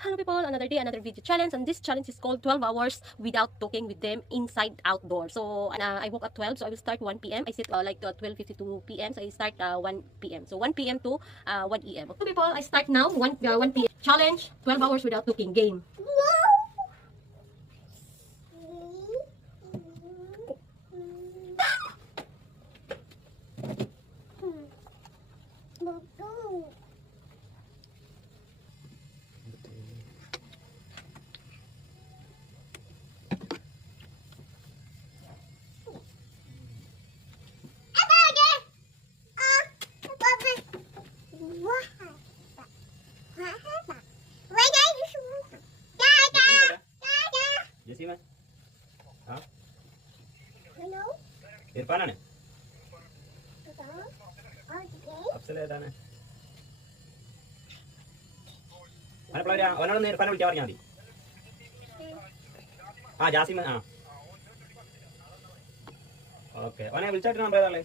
Hello people, another day, another video challenge, and this challenge is called 12 hours without talking with them inside outdoor. So I woke up 12, so I will start 1 p.m. I sit 12:52 p.m. So I start 1 p.m. So 1 p.m. to 1 a.m. So people, I start now 1 p.m. Challenge 12 hours without talking game. जैसी में हाँ hello Irfan ने और अब से लेता है मैंने पढ़ा दिया वरना ने इरफान ने क्या दी हाँ जासी में हाँ ओके वरना विलचाट ना बता ले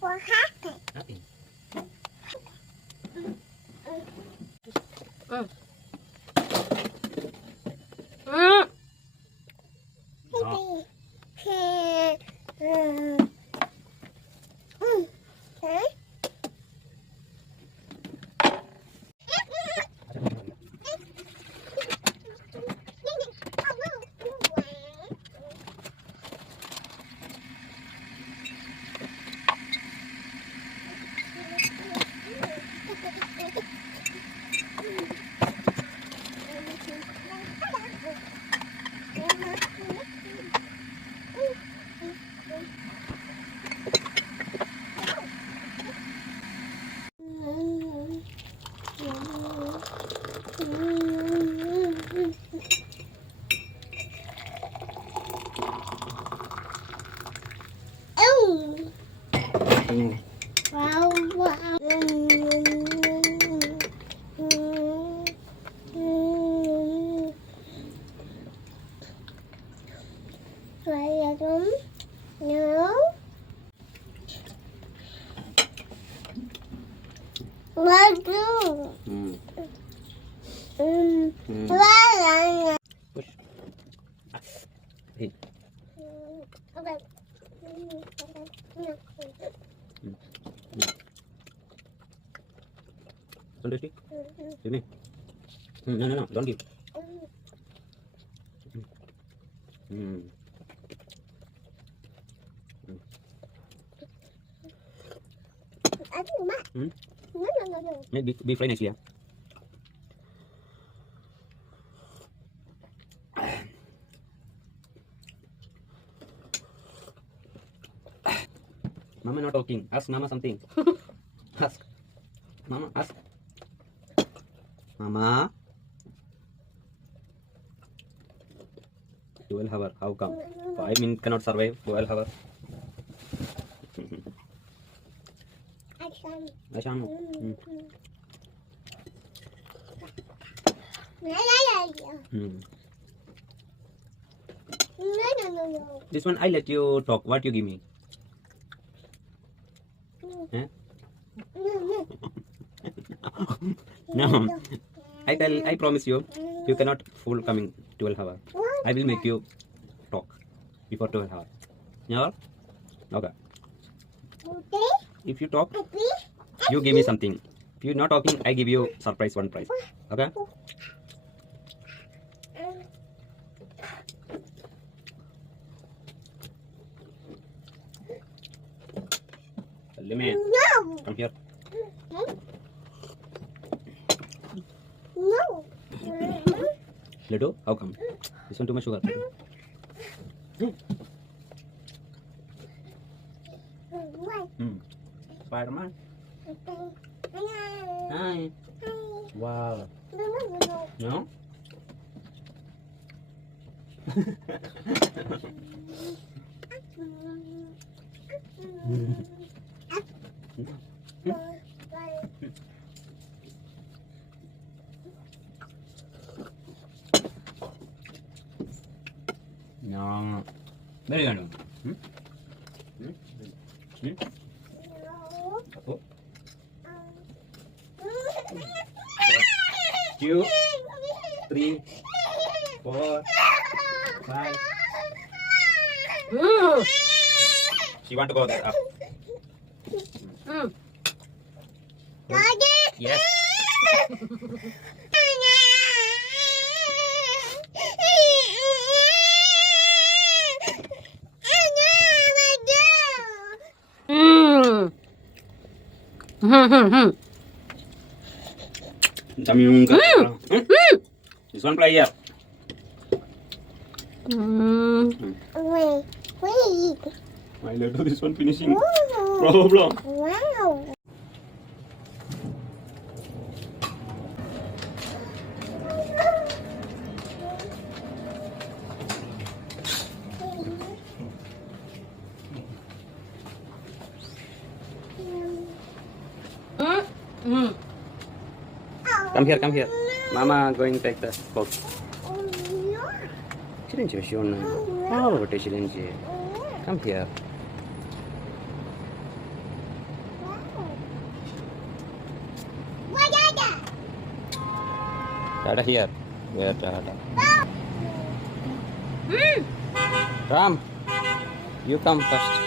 What happened? Nothing. Wow, wow. No. What do? Push. Hit. Don't do it. Give me. No. Don't give. No. Be fly nicely. Mama not talking. Ask Mama something. Ask. Mama, ask. Mama. 12 hours. How come? 5 minutes cannot survive 12 hours. Ashan. No. This one I let you talk. What you give me? Eh? No. I promise you cannot full coming 12 hours. I will make you talk before 12 hours. Yeah? Okay. If you talk, you give me something. If you're not talking, I give you surprise one prize. Okay? Lemon. No. Come here. No. Ledo, how come? This one too much sugar. Spider-Man. Hi. Wow. No? No. Very good. Hmm? Hmm? Hmm? No. Apa? 2, 3, 4, 5. Mm. She want to go there. Up. Mm. Yes. Mm. Mm. This one play here. Mm. Wait. Wait. I will do this one finishing. Wow. Problem. Wow. Mm. Come here. Mama going to take the box. Shirinji, Shiona. Oh, what is Shirinji? Come here. Tada here. Where Tada? Ram, you come first.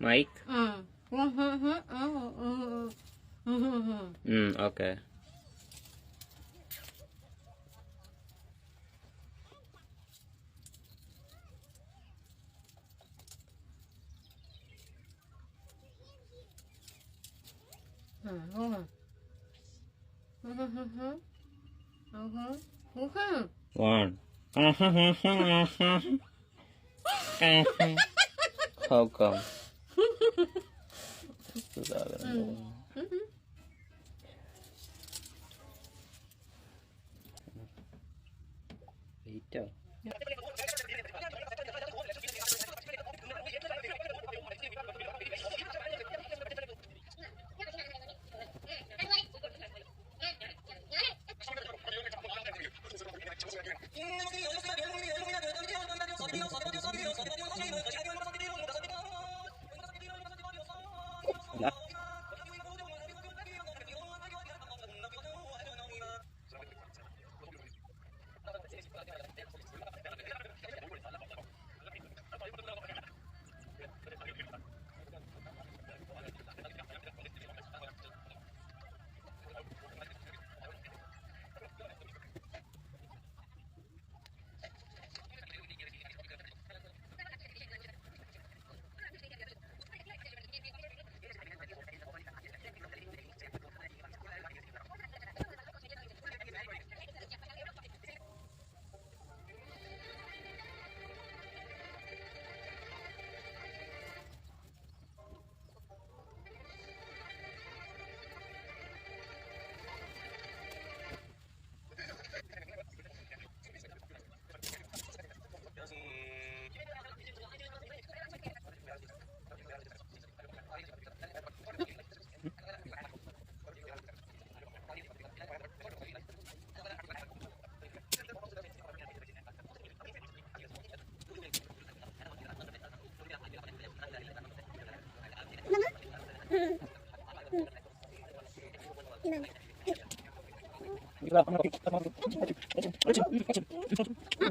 Mike? Okay. One. How come? Later.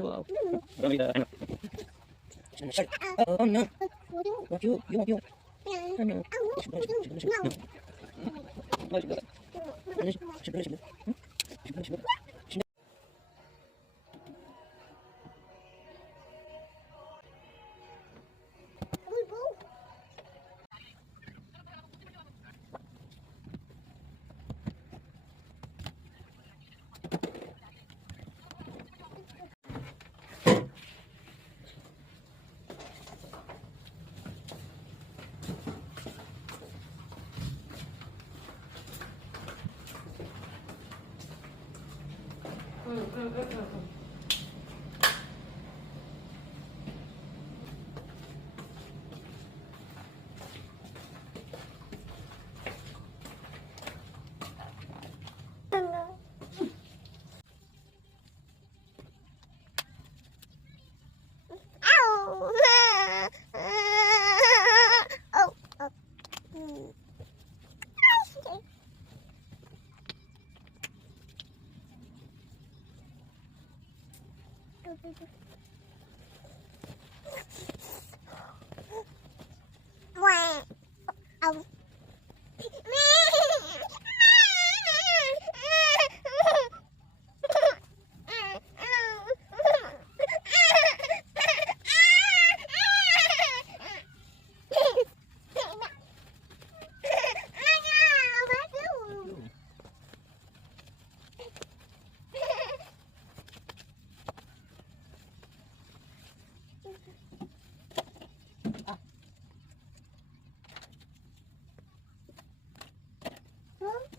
Wow. Oh no. What you?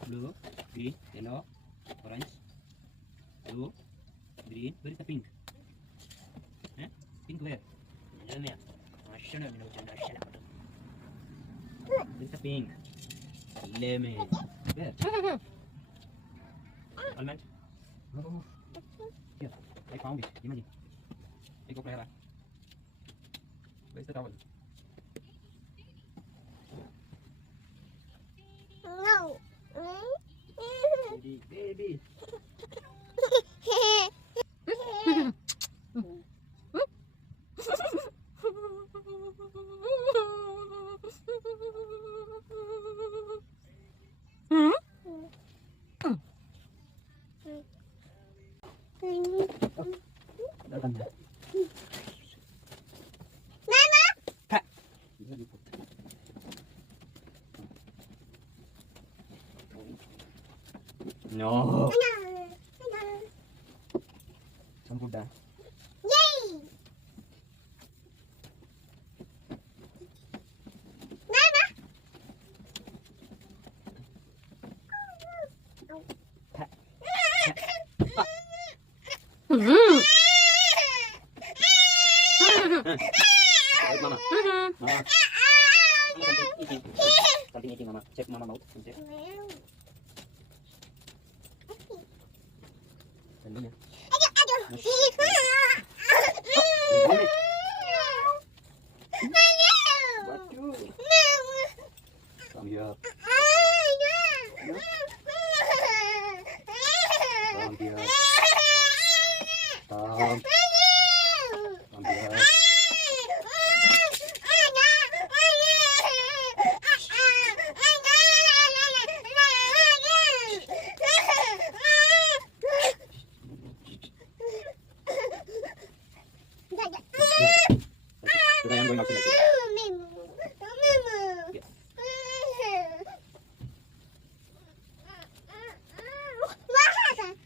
Blue, green, yellow, orange, blue, green. Where is the pink? Eh? Pink where? Where is the pink? Lemon. Where? Almond. Oh. Here, I found it. Imagine. I go play. Where's the towel? No. Baby. No. Some food. Yay! Wait, Mama. Mama. Something eating. Something eating, Mama. Check Mama mouth. Check. Sandali. What you? Come here. Come here. Come. Come here. Today I'm going outside like this. Yes.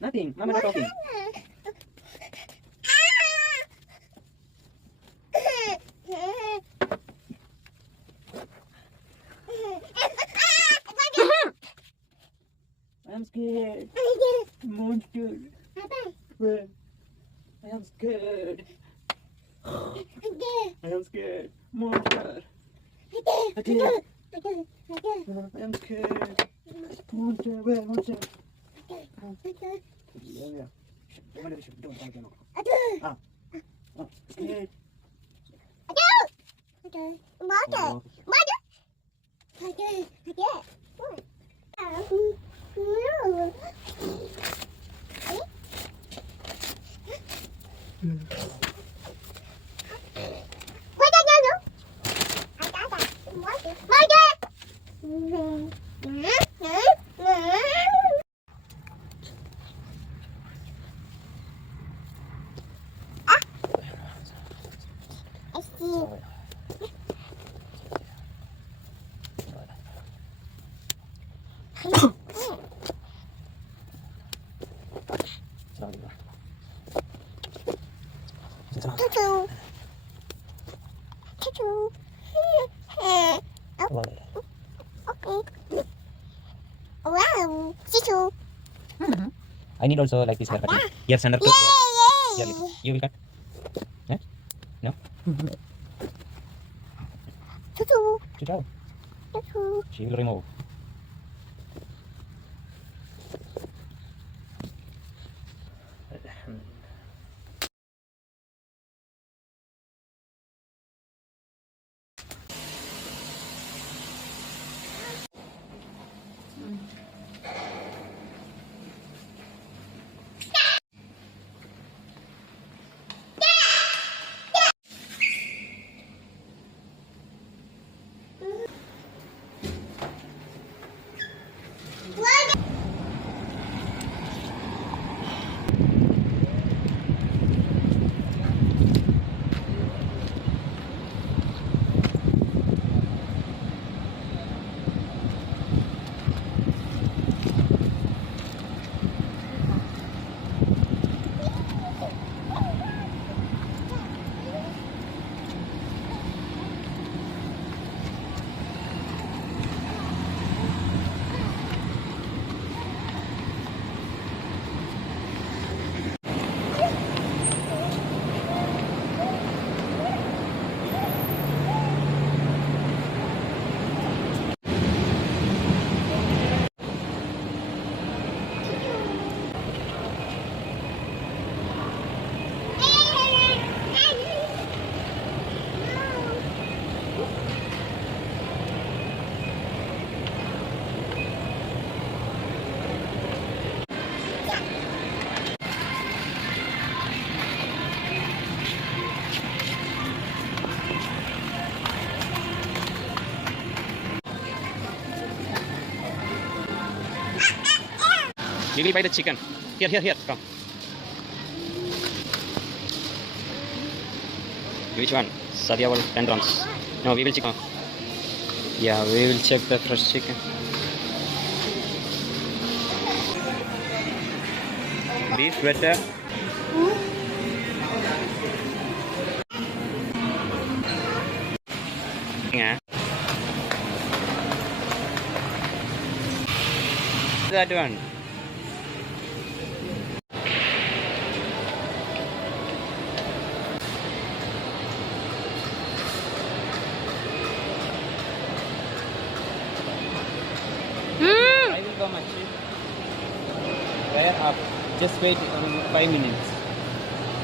Nothing. Mama not talking. I'm scared. Monster. Where? I am scared. I am scared. Monster. I am scared. Monster. Where? Monster. Yeah. Ah. Oh, scared. Mother. Mother. I see. Choo-choo. Choo-choo. Oh, okay. Wow. Choo-choo. I need also like this haircut. Yes, under Yay! here. Yay! You will cut. Yes? No? Choo-choo. Choo-choo. Choo-choo. She will remove. We will buy the chicken. Here, come. Which one? Sadia will 10 rounds. No, we will check. Yeah, we will check the fresh chicken. Beef better. Yeah. That one. I will go much. Where up? Just wait 5 minutes.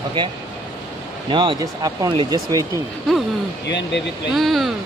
Okay? No, just up only. Just waiting. You and baby playing.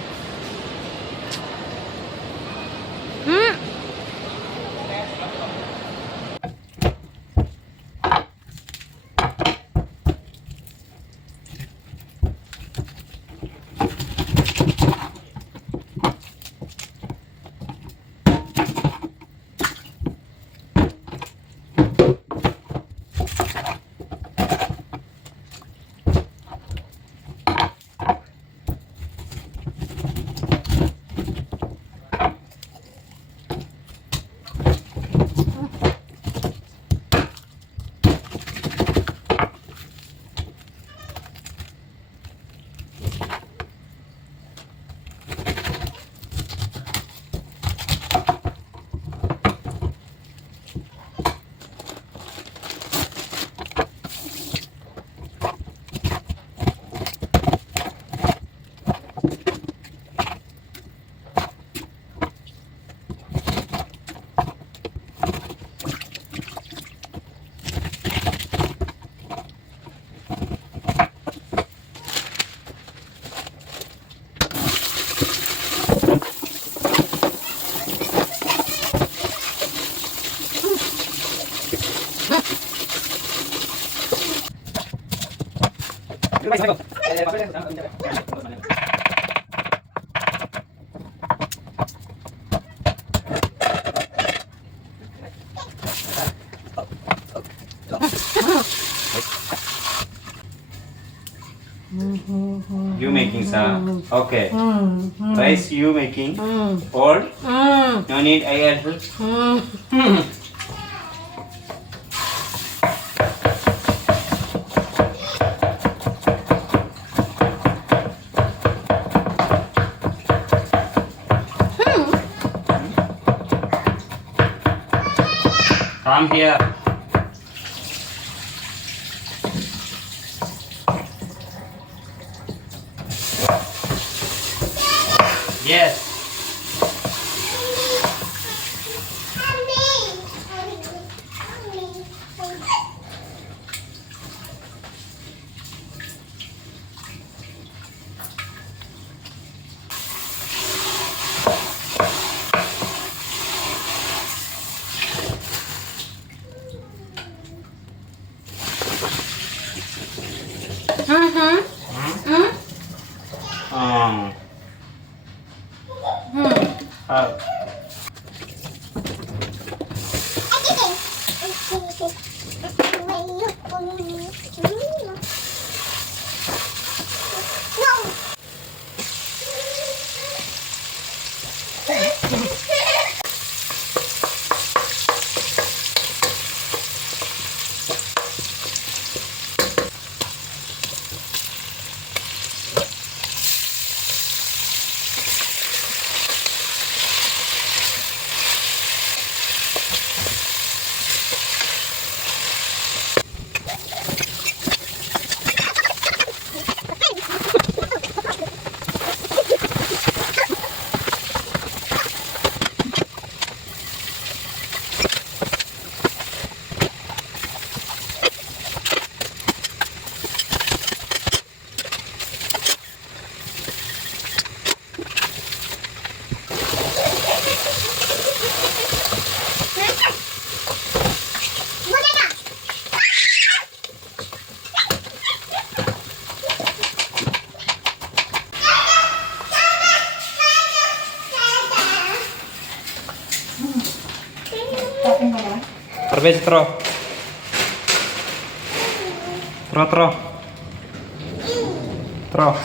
Okay. Rice you making. All. No need I help. Come here. Yes. Uh, Perbes throw. Throw. Throw.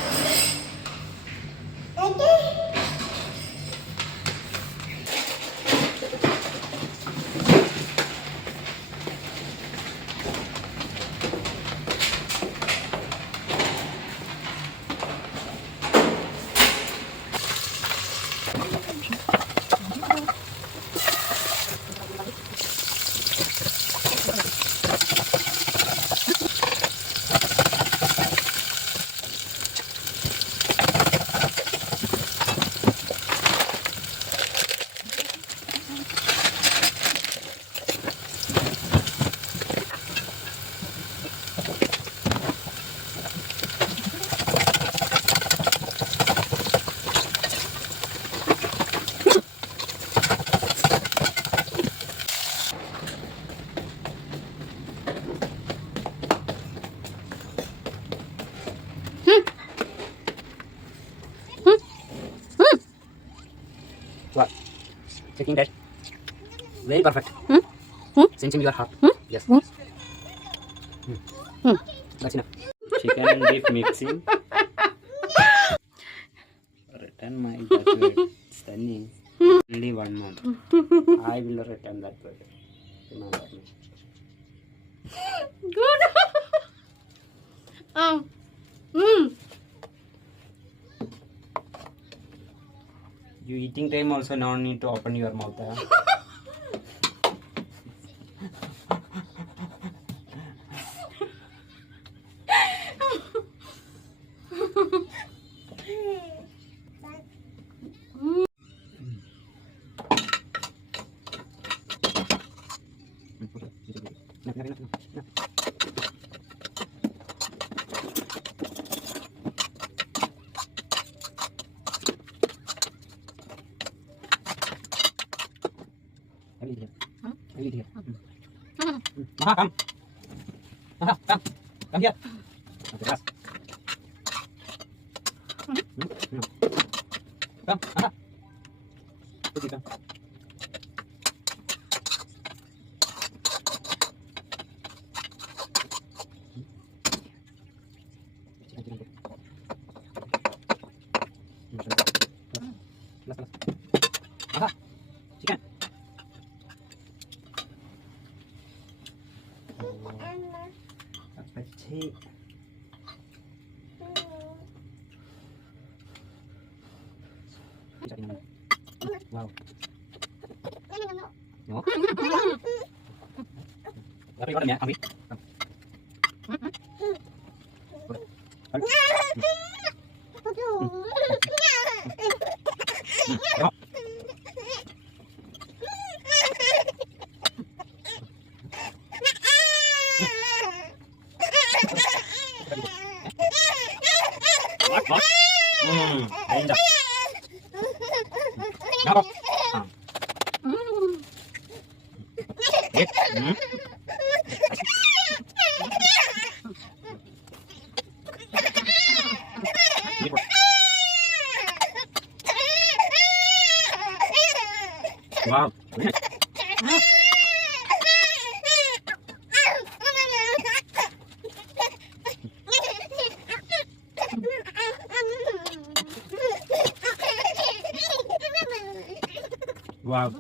What? Checking that. Very perfect. Sensing your heart. Yes. That's enough. Chicken and beef mixing. Return my bird. Stunning. Only 1 month. I will return that bird. Remember me. Good. You eating time also now need to open your mouth. Come. Come here. Okay, last. Come. Come. Hey. Wow. No. Tapi kalau ya, ambil. Ayun dah. Nakap. Wow. Wow.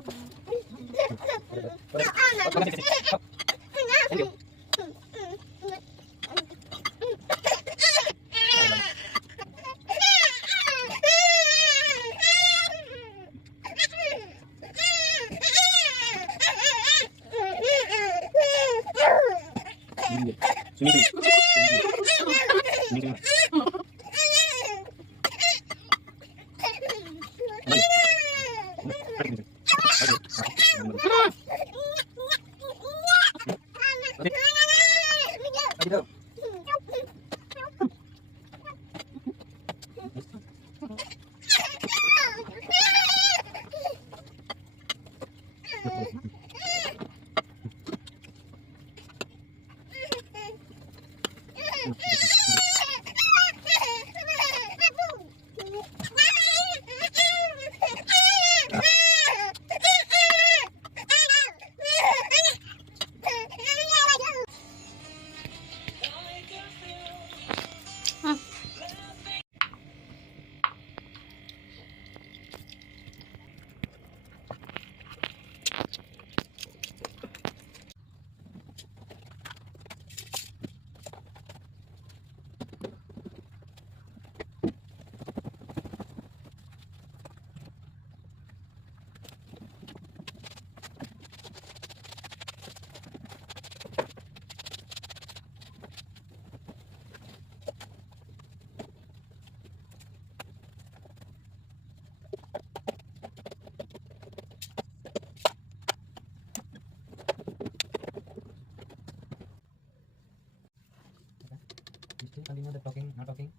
Still continue the talking, not talking.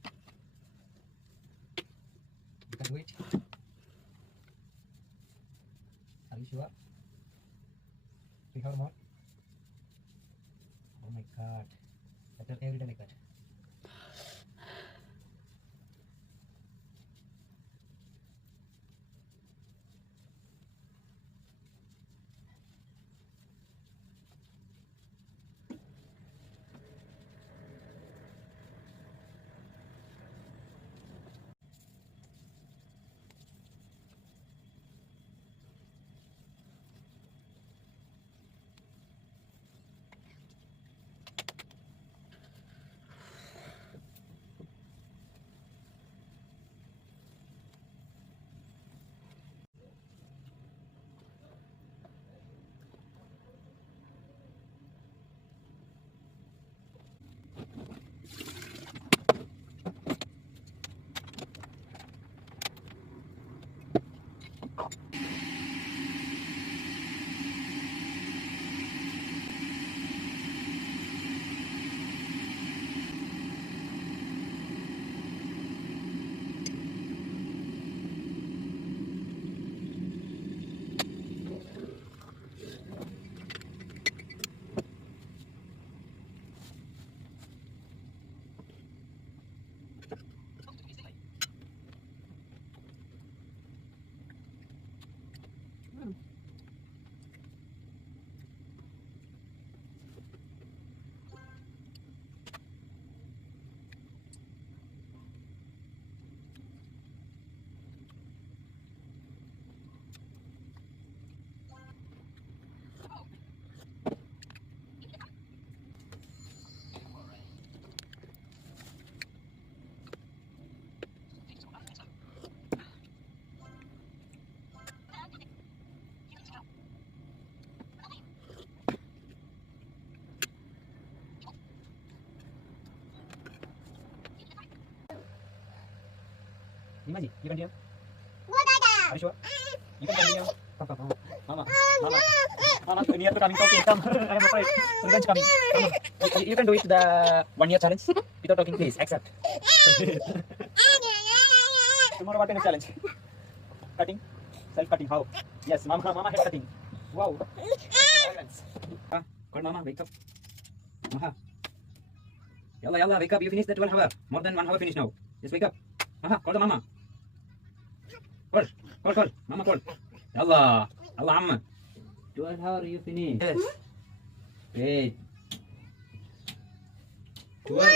You can do it. Are you sure? 3 hours more. Oh my god. Better every day like that. Imagine, you can hear. What are the? Are you sure? You can continue. Come, Mama. Mama, near to coming. Okay, come. I am afraid. Revenge coming. Come. You can do it the 1 year challenge without talking, please. Accept. Tomorrow, what kind of challenge? Cutting. Self-cutting. How? Yes, Mama head cutting. Wow. Silence. Call Mama. Wake up. Mama. Yalla, wake up. You finished that 1 hour. More than 1 hour finished now. Just wake up. Call the Mama. Call. Mama, call. Yalla, Amma. 12 hour you finish. Yes. Wait. 12.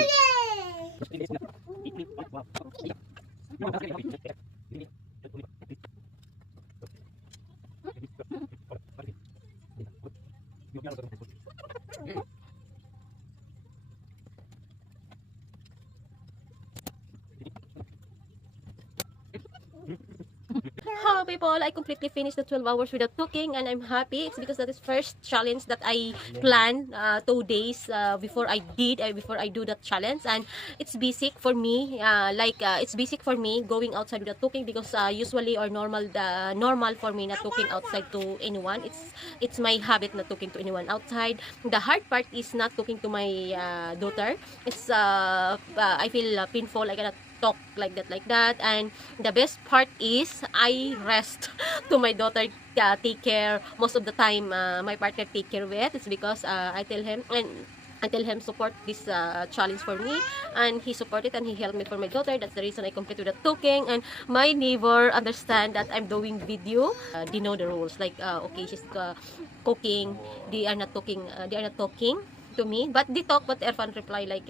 Hello people, I completely finished the 12 hours without cooking and I'm happy. It's because that is first challenge that I planned 2 days before I do that challenge, and it's basic for me. It's basic for me going outside without cooking because usually or normal for me not cooking outside to anyone. It's my habit not cooking to anyone outside. The hard part is not cooking to my daughter. It's I feel painful. I cannot talk like that, and the best part is I rest to my daughter take care most of the time. My partner take care with it. It's because I tell him support this challenge for me, and he support it and he helped me for my daughter. That's the reason I complete with the cooking. And my neighbor understand that I'm doing video. They know the rules, like okay, she's cooking, they are not talking to me, but they talk, but Irfan reply like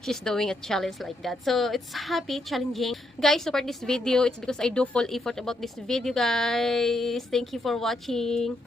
she's doing a challenge like that. So it's happy, challenging. Guys, support this video. It's because I do full effort about this video, guys. Thank you for watching.